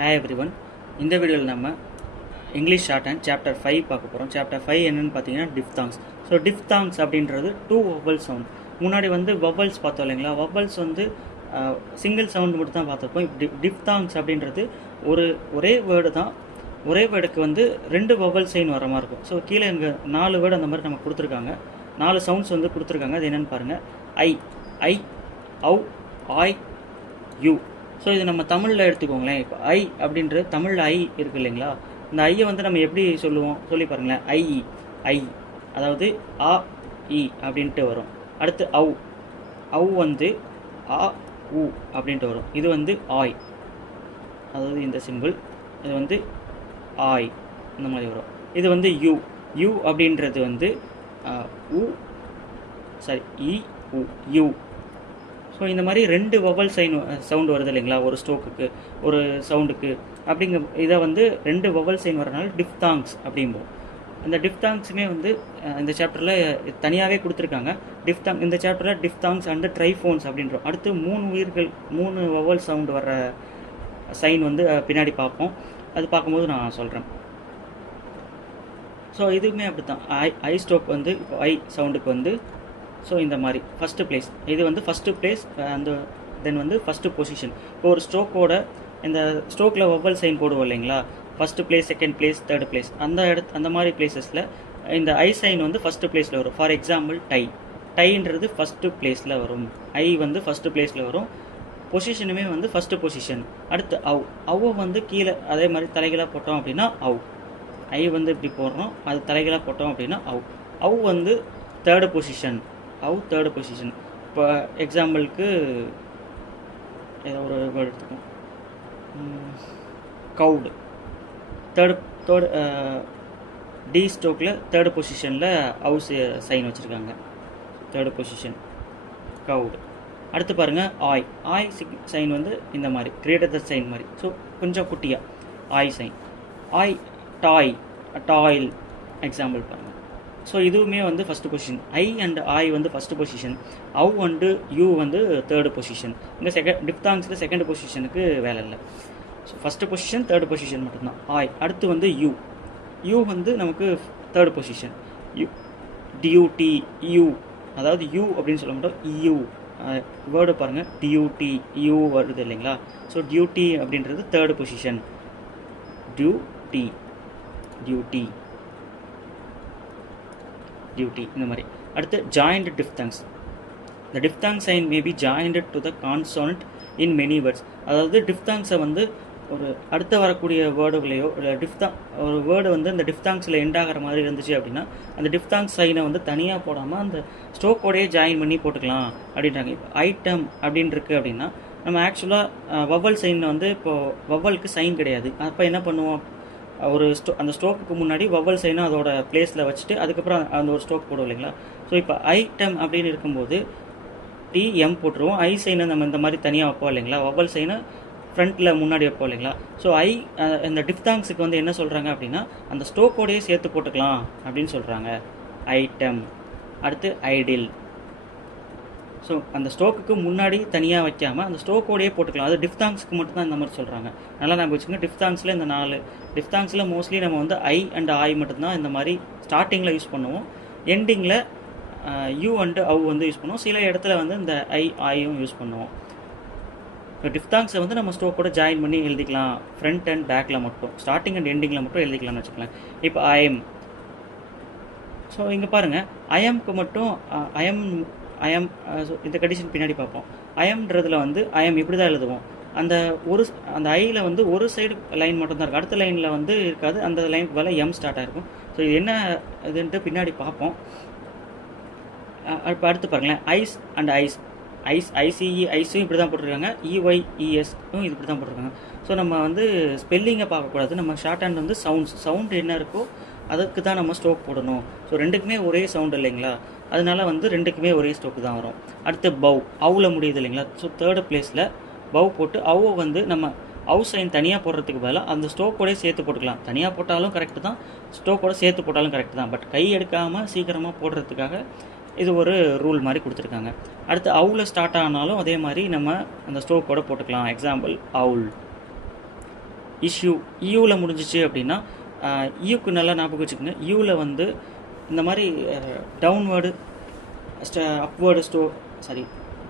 Hi everyone. இந்த வீடியோவில் நம்ம இங்கிலீஷ் ஷார்ட் ஹேண்ட் சாப்டர் 5 பார்க்க போகிறோம். சாப்டர் 5 என்னென்னு பார்த்தீங்கன்னா டிஃப்தாங்ஸ். ஸோ டிஃப்தாங்ஸ் அப்படின்றது 2 வவல் சவுண்ட். முன்னாடி வந்து வவல்ஸ் பார்த்தோம் இல்லைங்களா, வவல்ஸ் வந்து சிங்கிள் சவுண்ட் மட்டும் தான் பார்த்துருப்போம். இப்போ டிஃப்தாங்ஸ் அப்படின்றது ஒரே வேர்டு தான், ஒரே வேர்டுக்கு வந்து 2 வவல் சைன் வர மாதிரி இருக்கும். ஸோ கீழே இங்கே 4 வேர்டு அந்த மாதிரி நமக்கு கொடுத்துருக்காங்க, 4 சவுண்ட்ஸ் வந்து கொடுத்துருக்காங்க. அது என்னென்னு பாருங்கள். ஐ, ஔ, ஆய், யூ. ஸோ இது நம்ம தமிழில் எடுத்துக்கோங்களேன். இப்போ ஐ அப்படின்றது தமிழில் ஐ இருக்குது இல்லைங்களா, இந்த ஐயை வந்து நம்ம எப்படி சொல்லுவோம் சொல்லி பாருங்களேன். ஐ அதாவது ஆ இ அப்படின்ட்டு வரும். அடுத்து ஔ வந்து ஆ உ அப்படின்ட்டு வரும். இது வந்து ஆய், அதாவது இந்த சிம்பிள். இது வந்து ஆய் இந்த மாதிரி வரும். இது வந்து யூ அப்படின்றது வந்து இ உ யூ. ஸோ இந்த மாதிரி 2 வவல் சவுண்டு வருது இல்லைங்களா, ஒரு ஸ்ட்ரோக்குக்கு ஒரு சவுண்டுக்கு. அப்படிங்க இதை வந்து 2 வவல் சைன் வரனால டிஃப்தாங்ஸ் அப்படிம்போம். அந்த டிஃப்தாங்ஸுமே வந்து இந்த சாப்டரில் தனியாகவே கொடுத்துருக்காங்க. இந்த சாப்டரில் டிஃப்தாங்ஸ் அண்டு ட்ரைஃபோன்ஸ் அப்படின்றோம். அடுத்து 3 வவல் சவுண்டு வர்ற சைன் வந்து பின்னாடி பார்ப்போம். அது பார்க்கும்போது நான் சொல்கிறேன். ஸோ இதுவுமே அப்படி தான். ஐ ஸ்ட்ரோக் வந்து இப்போ ஐ சவுண்டுக்கு வந்து ஸோ இந்த மாதிரி ஃபஸ்ட்டு பிளேஸ், இது வந்து ஃபஸ்ட்டு பிளேஸ், அந்த தென் வந்து ஃபஸ்ட்டு பொசிஷன். இப்போ ஒரு ஸ்ட்ரோக்கோட இந்த ஸ்ட்ரோக்கில் வவல் சைன் போடுவோம் இல்லைங்களா, first place, second place, third place, அந்த மாதிரி பிளேசஸில் இந்த ஐ சைன் வந்து ஃபஸ்ட்டு பிளேஸில் வரும். ஃபார் எக்ஸாம்பிள் டைன்றது ஃபஸ்ட்டு பிளேஸில் வரும், ஐ வந்து ஃபஸ்ட்டு பிளேஸில் வரும். பொசிஷனுமே வந்து ஃபஸ்ட்டு பொசிஷன். அடுத்து அவ்வை வந்து கீழே அதே மாதிரி தலைகளாக போட்டோம் அப்படின்னா ஐ வந்து இப்படி போடுறோம், அது தலைகளாக போட்டோம் அப்படின்னா அவு வந்து தேர்டு பொசிஷன். இப்போ எக்ஸாம்பிளுக்கு ஏதோ ஒரு word எடுத்துக்கோம். Gowda third D ஸ்ட்ரோக்கில் third பொசிஷனில் ஹவுஸ் சைன் வச்சுருக்காங்க, தேர்டு பொசிஷன் கவுடு. அடுத்து பாருங்கள் ஆய் சைன் வந்து இந்த மாதிரி கிரேட்டர் த சைன் மாதிரி. ஸோ கொஞ்சம் குட்டியாக ஆய் சைன். டாயில் எக்ஸாம்பிள் பாருங்கள். ஸோ இதுவுமே வந்து ஃபஸ்ட்டு பொசிஷன். ஐ அண்ட் ஆய் வந்து ஃபஸ்ட்டு பொசிஷன், அவு அண்டு யூ வந்து தேர்டு பொசிஷன். இங்கே டிஃப்தாங்ஸில் செகண்ட் பொசிஷனுக்கு வேலை இல்லை. So first position, third position மட்டும்தான் ஆய். அடுத்து வந்து யூ வந்து நமக்கு தேர்டு பொசிஷன். டியூடி யூ, அதாவது யூ அப்படின்னு சொல்ல மாட்டோம், யூ வேர்டு பாருங்கள், டியூடி யூ வருது இல்லைங்களா. ஸோ டியூட்டி அப்படின்றது தேர்டு பொசிஷன். டியூட்டி இந்த மாதிரி. அடுத்து joint டிஃப்தாங்ஸ். The diphthong sign may be joined to the consonant in many words. அதாவது டிஃப்தாங்ஸை வந்து ஒரு அடுத்த வரக்கூடிய வேர்டுகளையோ இல்லை ஒரு வேர்டு வந்து இந்த டிஃப்தாங்ஸில் எண்ட் ஆகிற மாதிரி இருந்துச்சு அப்படின்னா அந்த டிஃப்தாங் சைனை வந்து தனியாக போடாமல் அந்த ஸ்ட்ரோக்கோடையே ஜாயின் பண்ணி போட்டுக்கலாம் அப்படின்றாங்க. இப்போ ஐட்டம் அப்படின்னு இருக்குது அப்படின்னா நம்ம ஆக்சுவலாக வவல் சைனில் வந்து இப்போது வவலுக்கு சைன் கிடையாது. அப்போ என்ன பண்ணுவோம், அந்த ஸ்ட்ரோக்குக்கு முன்னாடி வவல் சைனை அதோட பிளேஸில் வச்சுட்டு அதுக்கப்புறம் அந்த ஒரு ஸ்ட்ரோக் போடுவோம் இல்லைங்களா. ஸோ இப்போ ஐட்டம் அப்படின்னு இருக்கும்போது டிஎம் போட்டுருவோம். ஐ சைனை நம்ம இந்த மாதிரி தனியாக வைப்போம் இல்லைங்களா, வவல் சைனை ஃப்ரண்ட்டில் முன்னாடி வைப்போம் இல்லைங்களா. ஸோ இந்த டிஃப்தாங்ஸுக்கு வந்து என்ன சொல்கிறாங்க அப்படின்னா அந்த ஸ்ட்ரோக்கோடையே சேர்த்து போட்டுக்கலாம் அப்படின்னு சொல்கிறாங்க, ஐட்டம். அடுத்து ஐடில். ஸோ அந்த ஸ்ட்ரோக்குக்கு முன்னாடி தனியாக வைக்காமல் அந்த ஸ்ட்ரோக்கோடையே போட்டுக்கலாம். அது டிஃப்தாங்ஸுக்கு மட்டும்தான் இந்த மாதிரி சொல்கிறாங்க. நல்லா நம்ம வச்சுக்கோங்க. டிஃப்தாங்ஸில் இந்த 4 டிஃப்தாங்ஸில் மோஸ்ட்லி நம்ம வந்து ஐ அண்ட் ஆய் மட்டும்தான் இந்த மாதிரி ஸ்டார்டிங்கில் யூஸ் பண்ணுவோம். எண்டிங்கில் யூ அண்டு அவு வந்து யூஸ் பண்ணுவோம். சில இடத்துல வந்து இந்த ஆயும் யூஸ் பண்ணுவோம். இப்போ டிஃப்தாங்ஸை வந்து நம்ம ஸ்ட்ரோக்கோட ஜாயின் பண்ணி எழுதிக்கலாம், ஃப்ரண்ட் அண்ட் பேக்கில் மட்டும், ஸ்டார்டிங் அண்ட் எண்டிங்கில் மட்டும் எழுதிக்கலாம்னு வச்சுக்கலாம். இப்போ ஐஎம். ஸோ இங்கே பாருங்கள், ஐஎம்க்கு மட்டும் ஐஎம் இந்த கண்டிஷன் பின்னாடி பார்ப்போம். ஐஎம்ன்றதுல வந்து ஐஎம் இப்படி தான் எழுதுவோம். அந்த ஐயில் வந்து ஒரு சைடு லைன் மட்டும் தான் இருக்கும், அடுத்த லைனில் வந்து இருக்காது. அந்த லைனுக்கு மேலே எம் ஸ்டார்ட் ஆகிருக்கும். ஸோ இது என்ன இதுன்ட்டு பின்னாடி பார்ப்போம். இப்போ அடுத்து பாருங்களேன், ஐஸ் அண்ட் ஐசிஇ ஐஸும் இப்படி தான் போட்டிருக்காங்க, இஒய்இஎஸ்க்கும் இது இப்படி தான் போட்டிருக்காங்க. ஸோ நம்ம வந்து ஸ்பெல்லிங்கை பார்க்கக்கூடாது, நம்ம ஷார்ட் ஹேண்ட் வந்து சவுண்டு என்ன இருக்கோ அதுக்கு தான் நம்ம ஸ்ட்ரோக் போடணும். ஸோ ரெண்டுக்குமே ஒரே சவுண்டு இல்லைங்களா, அதனால வந்து ரெண்டுக்குமே ஒரே ஸ்ட்ரோக்கு தான் வரும். அடுத்து அவுல முடியுது இல்லைங்களா. ஸோ தேர்டு பிளேஸில் பவ் போட்டு அவை வந்து நம்ம அவு சைன் தனியாக போடுறதுக்கு பதிலாக அந்த ஸ்ட்ரோக்கோடய சேர்த்து போட்டுக்கலாம். தனியாக போட்டாலும் கரெக்டு தான், ஸ்ட்ரோக்கோட சேர்த்து போட்டாலும் கரெக்டு தான். பட் கை எடுக்காமல் சீக்கிரமாக போடுறதுக்காக இது ஒரு ரூல் மாதிரி கொடுத்துருக்காங்க. அடுத்து அவுல ஸ்டார்ட் ஆனாலும் அதே மாதிரி நம்ம அந்த ஸ்ட்ரோக்கோட போட்டுக்கலாம். எக்ஸாம்பிள் அவுல். இஷ்யூ யூவில் முடிஞ்சிச்சு அப்படின்னா யூக்கு நல்லா ஞாபகம் வச்சுக்கோங்க. யூவில் வந்து இந்த மாதிரி டவுன்வேர்டு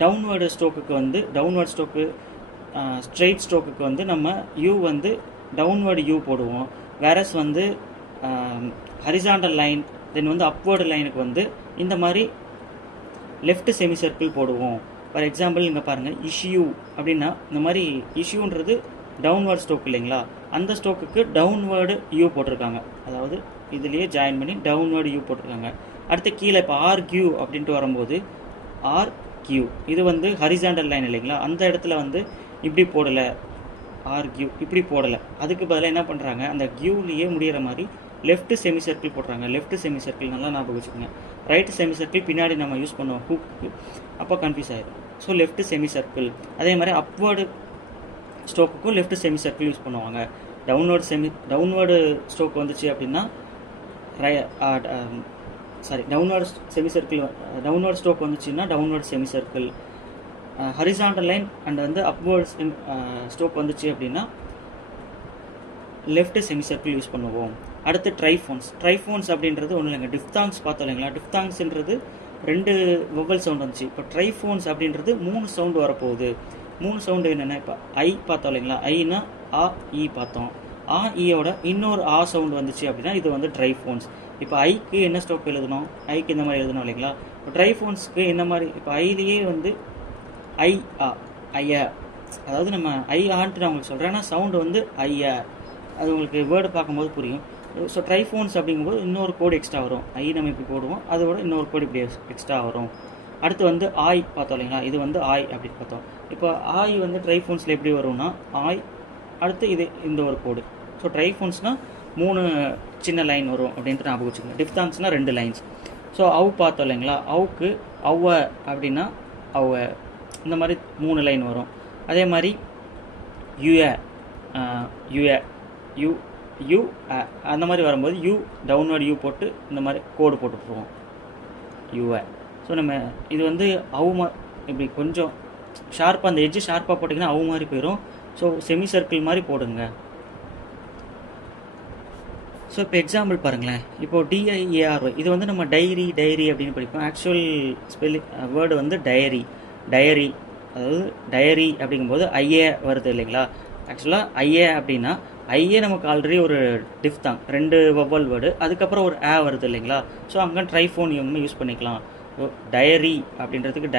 டவுன்வேர்டு ஸ்ட்ரோக்குக்கு வந்து டவுன்வேர்டு ஸ்ட்ரோக்கு ஸ்ட்ரெயிட் ஸ்ட்ரோக்குக்கு வந்து நம்ம யூ வந்து டவுன்வேர்டு யூ போடுவோம். வேரஸ் வந்து ஹரிசாண்டல் லைன் தென் வந்து அப்வேர்டு லைனுக்கு வந்து இந்த மாதிரி லெஃப்ட் செமி சர்க்கிள் போடுவோம். ஃபார் எக்ஸாம்பிள் இங்கே பாருங்கள், இஷ்யூ அப்படின்னா இந்த மாதிரி இஷ்யூன்றது டவுன்வேர்டு ஸ்ட்ரோக் இல்லைங்களா, அந்த ஸ்ட்ரோக்குக்கு டவுன்வேர்டு யூ போட்டிருக்காங்க. அதாவது இதுலேயே ஜாயின் பண்ணி டவுன்வேர்டு யூ போட்டிருக்காங்க. அடுத்து கீழே இப்போ ஆர்கியூ அப்படின்ட்டு வரும்போது ஆர்கியூ இது வந்து ஹரிசாண்டல் லைன் இல்லைங்களா, அந்த இடத்துல வந்து இப்படி போடலை, ஆர்கியூ இப்படி போடலை. அதுக்கு பதிலாக என்ன பண்ணுறாங்க, அந்த கியூலேயே முடிகிற மாதிரி லெஃப்ட் செமி சர்க்கிள் போடுறாங்க. லெஃப்ட் செமி சர்க்கிள் நல்லா ஞாபகம் வச்சுக்கோங்க. ரைட் செமி சர்க்கிள் பின்னாடி நம்ம யூஸ் பண்ணுவோம் ஹூக்கு, அப்போ கன்ஃபியூஸ் ஆகிடும். So left semi circle. அதே மாதிரி அப்வேர்டு ஸ்ட்ரோக்குக்கும் லெஃப்ட் செமி சர்க்கிள் யூஸ் பண்ணுவாங்க. டவுன்வேர்டு ஸ்ட்ரோக் வந்துச்சு அப்படின்னா downward semi circle, downward stroke வந்துச்சுன்னா downward semi circle. Horizontal line and வந்து அப்வேர்டு ஸ்ட்ரோக் வந்துச்சு அப்படின்னா லெஃப்ட் செமி சர்க்கிள் யூஸ் பண்ணுவோம். அடுத்து ட்ரைஃபோன்ஸ் அப்படின்றது ஒன்றும் இல்லைங்க, டிஃப்தாங்ஸ் பார்த்தோம் இல்லைங்களா. டிஃப்தாங்ஸ்ன்றது 2 வொவல் சவுண்ட் வந்துச்சு. இப்போ ட்ரைஃபோன்ஸ் அப்படின்றது 3 சவுண்டு வரப்போகுது. 3 சவுண்டு என்னென்னா, இப்போ ஐ பார்த்தோம் இல்லைங்களா, ஐனா ஆ இ பார்த்தோம். ஆ ஈயோட இன்னொரு ஆ சவுண்டு வந்துச்சு அப்படின்னா இது வந்து ட்ரைஃபோன்ஸ். இப்போ ஐக்கு என்ன ஸ்ட்ரோக் எழுதணும், ஐக்கு இந்த மாதிரி எழுதணும் இல்லைங்களா. இப்போ ட்ரைஃபோன்ஸ்க்கு என்ன மாதிரி, இப்போ ஐலேயே வந்து ஐ ஆ ஐயா, அதாவது நம்ம ஐ ஆன்ட்டு நான் உங்களுக்கு சொல்கிறேன், ஆனால் சவுண்டு வந்து ஐயா, அது உங்களுக்கு வேர்டு பார்க்கும்போது புரியும். ஸோ ட்ரைஃபோன்ஸ் அப்படிங்கும்போது இன்னொரு கோடு எக்ஸ்ட்ரா வரும். ஐ நம்ம இப்படி போடுவோம், அதோட இன்னொரு கோடு இப்படி எக்ஸ்ட்ரா வரும். அடுத்து வந்து ஆய் பார்த்தோம் இல்லைங்களா, இது வந்து ஆய் அப்படின்னு பார்த்தோம். இப்போ ஆய் வந்து ட்ரைஃபோன்ஸில் எப்படி வரும்னா ஆய், அடுத்து இது இந்த ஒரு கோடு. ஸோ ட்ரைஃபோன்ஸ்னால் 3 சின்ன லைன் வரும் அப்படின்ட்டு ஞாபகம் வச்சுக்கோங்க. டிஃப்தாங்ஸ்னால் 2 லைன்ஸ். ஸோ அவு பார்த்தோம் இல்லைங்களா, அவுக்கு அவ்வ அப்படின்னா அவ்வ, இந்த மாதிரி 3 லைன் வரும். அதே மாதிரி யூஏ யூ யூ அந்த மாதிரி வரும்போது யூ டவுன்வேர்டு யூ போட்டு இந்த மாதிரி கோடு போட்டுருவோம் யூஏ. ஸோ நம்ம இது வந்து அவு இப்படி கொஞ்சம் ஷார்ப்பாக, அந்த எட்ஜு ஷார்ப்பாக போட்டிங்கன்னா அவு மாதிரி போயிடும். ஸோ செமி சர்க்கிள் மாதிரி போடுங்க. ஸோ இப்போ எக்ஸாம்பிள் பாருங்களேன். இப்போது DIARY இது வந்து நம்ம டைரி அப்படின்னு படிப்போம். ஆக்சுவல் ஸ்பெல்லிங் வேர்டு வந்து டயரி, அதாவது டயரி அப்படிங்கும்போது ஐஏ வருது இல்லைங்களா. ஆக்சுவலாக ஐஏ அப்படின்னா ஐஏ நமக்கு ஆல்ரெடி ஒரு டிஃப்தாங் 2 வவ்வல் வேர்டு, அதுக்கப்புறம் ஒரு ஏ வருது இல்லைங்களா. ஸோ அங்கே ட்ரைஃபோன் யூஸ் பண்ணிக்கலாம். ஸோ டயரி அப்படின்றதுக்கு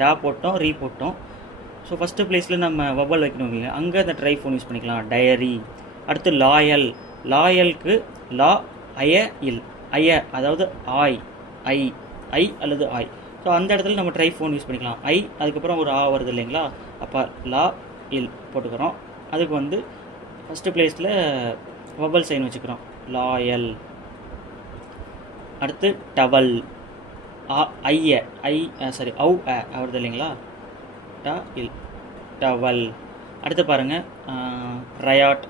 டா போட்டோம், ரீ போட்டோம். ஸோ ஃபஸ்ட்டு ப்ளேஸில் நம்ம வவ்வல் வைக்கணும் இல்லைங்க, அங்கே அந்த ட்ரைஃபோன் யூஸ் பண்ணிக்கலாம், டயரி. அடுத்து லாயலுக்கு லா ஐய அதாவது ஆய் ஐ அல்லது ஆய். ஸோ அந்த இடத்துல நம்ம ட்ரைஃபோன் யூஸ் பண்ணிக்கலாம். ஐ அதுக்கப்புறம் ஒரு ஆ வருது இல்லைங்களா, அப்போ லா இல் போட்டுக்கிறோம். அதுக்கு வந்து ஃபஸ்ட்டு ப்ளேஸில் வவ்வல் சைன் வச்சுக்கிறோம், லாயல். அடுத்து டவல், அவு வருது இல்லைங்களா, ட இல் டவல். அடுத்து பாருங்கள், riot,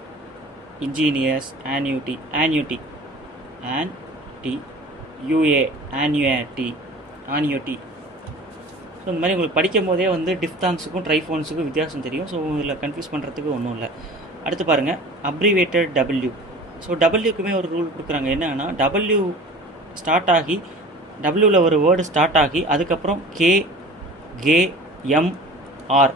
engineers, annuity UA annuity. So இந்த மாதிரி உங்களுக்கு படிக்கும் போதே வந்து டிஃப்தாங்ஸுக்கும் ட்ரைஃபோன்ஸுக்கும் வித்தியாசம் தெரியும். ஸோ இதில் கன்ஃபியூஸ் பண்ணுறதுக்கு ஒன்றும் இல்லை. அடுத்து பாருங்கள், அப்ரிவேட்டட் டபிள்யூ. ஸோ டபிள்யூக்குமே ஒரு ரூல் கொடுக்குறாங்க. என்னன்னா, டபிள்யூ ஸ்டார்ட் ஆகி டபிள்யூவில் ஒரு வேர்டு ஸ்டார்ட் ஆகி அதுக்கப்புறம் KGM R,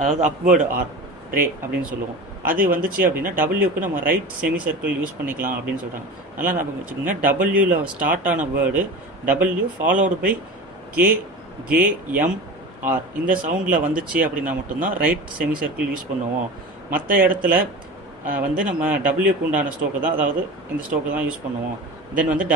அதாவது அப்வேர்டு ஆர் ரே அப்படின்னு சொல்லுவோம். அது வந்துச்சு அப்படின்னா டபிள்யூக்கு நம்ம ரைட் செமி சர்க்கிள் யூஸ் பண்ணிக்கலாம் அப்படின்னு சொல்கிறாங்க. நல்லா ஞாபகம் வச்சுக்கோங்க, டபிள்யூவில் ஸ்டார்ட் ஆன word W followed by KGM R இந்த சவுண்டில் வந்துச்சு அப்படின்னா மட்டும்தான் ரைட் செமி சர்க்கிள் யூஸ் பண்ணுவோம். மற்ற இடத்துல வந்து நம்ம டபிள்யூக்கு உண்டான ஸ்ட்ரோக்கு தான், அதாவது இந்த ஸ்ட்ரோக்கு தான் யூஸ் பண்ணுவோம். தென் வந்து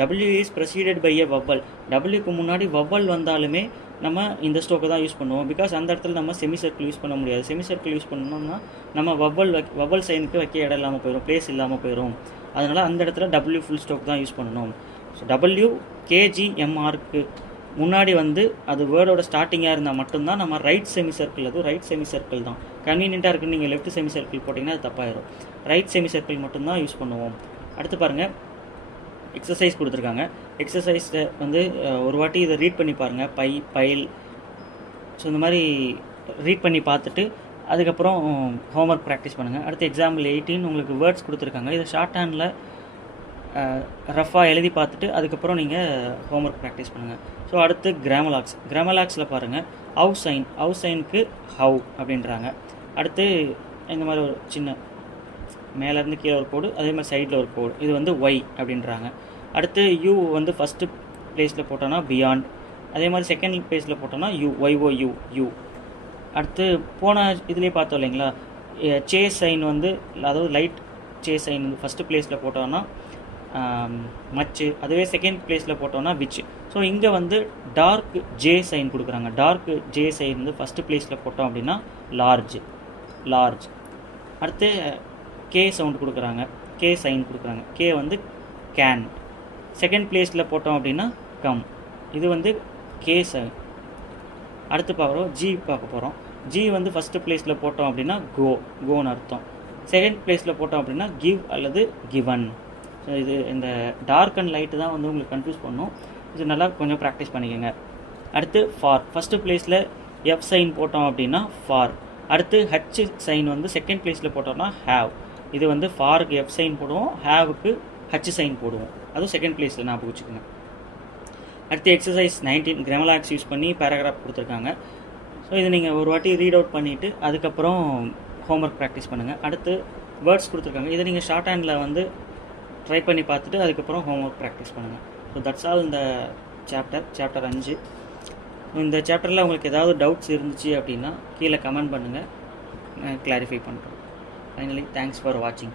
W is preceded by a vowel, டபிள்யூக்கு முன்னாடி வவ்வல் வந்தாலுமே நம்ம இந்த ஸ்ட்ரோக்கை தான் யூஸ் பண்ணுவோம். பிகாஸ் அந்த இடத்துல நம்ம செமி சர்க்கிள் யூஸ் பண்ண முடியாது. செமி சர்க்கிள் யூஸ் பண்ணோம்னா நம்ம வவ்வல் சைனுக்கு வைக்க இடம் இல்லாமல் போயிடும், பிளேஸ் இல்லாமல் போயிடும். அதனால் அந்த இடத்துல டபிள்யூ ஃபுல் ஸ்ட்ரோக் தான் யூஸ் பண்ணணும். ஸோ டபிள்யூ KGMRக்கு முன்னாடி வந்து அது வேர்டோட ஸ்டார்டிங்காக இருந்தால் மட்டும்தான் நம்ம ரைட் செமி சர்க்கிள், அதுவும் ரைட் செமி சர்க்கிள் தான். கன்வீனியண்ட்டாக இருக்குன்னு நீங்கள் லெஃப்ட் செமி சர்க்கிள் போட்டிங்கன்னா அது தப்பாயிடும். ரைட் செமி சர்க்கிள் மட்டும்தான் யூஸ் பண்ணுவோம். அடுத்து பாருங்கள், எக்ஸசைஸ் கொடுத்துருக்காங்க. எக்ஸசைஸில் வந்து ஒரு வாட்டி இதை ரீட் பண்ணி பாருங்கள், பைல். ஸோ இந்த மாதிரி ரீட் பண்ணி பார்த்துட்டு அதுக்கப்புறம் ஹோம்ஒர்க் ப்ராக்டிஸ் பண்ணுங்கள். அடுத்து எக்ஸாம்பிள் 18 உங்களுக்கு வேர்ட்ஸ் கொடுத்துருக்காங்க. இதை ஷார்ட் ஹேண்டில் ரஃபாக எழுதி பார்த்துட்டு அதுக்கப்புறம் நீங்கள் ஹோம்ஒர்க் ப்ராக்டிஸ் பண்ணுங்கள். ஸோ அடுத்து கிராமலாக்ஸில் பாருங்கள், ஹவு சைனுக்கு ஹவு அப்படின்றாங்க. அடுத்து இந்த மாதிரி ஒரு சின்ன மேலேருந்து கீழே ஒரு கோடு, அதே மாதிரி சைடில் ஒரு கோடு, இது வந்து ஒய் அப்படின்றாங்க. அடுத்து யூ வந்து ஃபஸ்ட்டு ப்ளேஸில் போட்டோன்னா பியாண்ட், அதே மாதிரி செகண்ட் ப்ளேஸில் போட்டோன்னா யூ. அடுத்து போன இதுலேயே பார்த்தோம் இல்லைங்களா, சே சைன் வந்து அதாவது லைட் சே சைன் வந்து ஃபஸ்ட்டு ப்ளேஸில் போட்டோன்னா மச்சு, அதுவே செகண்ட் ப்ளேஸில் போட்டோன்னா விச். ஸோ இங்கே வந்து டார்க் ஜே சைன் கொடுக்குறாங்க. டார்க் ஜே சைன் வந்து ஃபஸ்ட்டு ப்ளேஸில் போட்டோம் அப்படின்னா லார்ஜ். அடுத்து கே சவுண்ட் கொடுக்குறாங்க, கே சைன் கொடுக்குறாங்க. கே வந்து கேன். செகண்ட் ப்ளேஸில் போட்டோம் அப்படின்னா கம், இது வந்து கே சைன். அடுத்து பார்க்குறோம் ஜி பார்க்க போகிறோம். ஜி வந்து ஃபஸ்ட்டு ப்ளேஸில் போட்டோம் அப்படின்னா கோன்னு அர்த்தம். செகண்ட் ப்ளேஸில் போட்டோம் அப்படின்னா கிவ் அல்லது கிவன். ஸோ இது இந்த டார்க் அண்ட் லைட்டு தான் வந்து உங்களுக்கு கன்ஃபியூஸ் பண்ணும். இது நல்லா கொஞ்சம் ப்ராக்டிஸ் பண்ணிக்கோங்க. அடுத்து ஃபார், ஃபஸ்ட்டு ப்ளேஸில் எஃப் சைன் போட்டோம் அப்படின்னா ஃபார். அடுத்து ஹச் சைன் வந்து செகண்ட் ப்ளேஸில் போட்டோம்னா ஹேவ். இது வந்து ஃபாருக்கு எஃப் சைன் போடுவோம், ஹேவுக்கு ஹச் சைன் போடுவோம். அதுவும் செகண்ட் ப்ளேஸில் ஞாபகம் வச்சுக்கோங்க. அடுத்து எக்ஸசைஸ் 19 கிராமலாக்ஸ் யூஸ் பண்ணி பேராகிராஃப் கொடுத்துருக்காங்க. ஸோ இது நீங்கள் ஒரு வாட்டி ரீட் அவுட் பண்ணிவிட்டு அதுக்கப்புறம் ஹோம்ஒர்க் ப்ராக்டிஸ் பண்ணுங்கள். அடுத்து வேர்ட்ஸ் கொடுத்துருக்காங்க, இதை நீங்கள் ஷார்ட் ஹேண்டில் வந்து ட்ரை பண்ணி பார்த்துட்டு அதுக்கப்புறம் ஹோம்ஒர்க் ப்ராக்டிஸ் பண்ணுங்கள். ஸோ தட்ஸ் ஆல் இந்த சாப்டர் 5. இந்த சாப்டரில் உங்களுக்கு ஏதாவது டவுட்ஸ் இருந்துச்சு அப்படின்னா கீழே கமெண்ட் பண்ணுங்கள், கிளாரிஃபை பண்ணுறோம். ஃபைனலி தேங்க்ஸ் ஃபார் வாட்சிங்.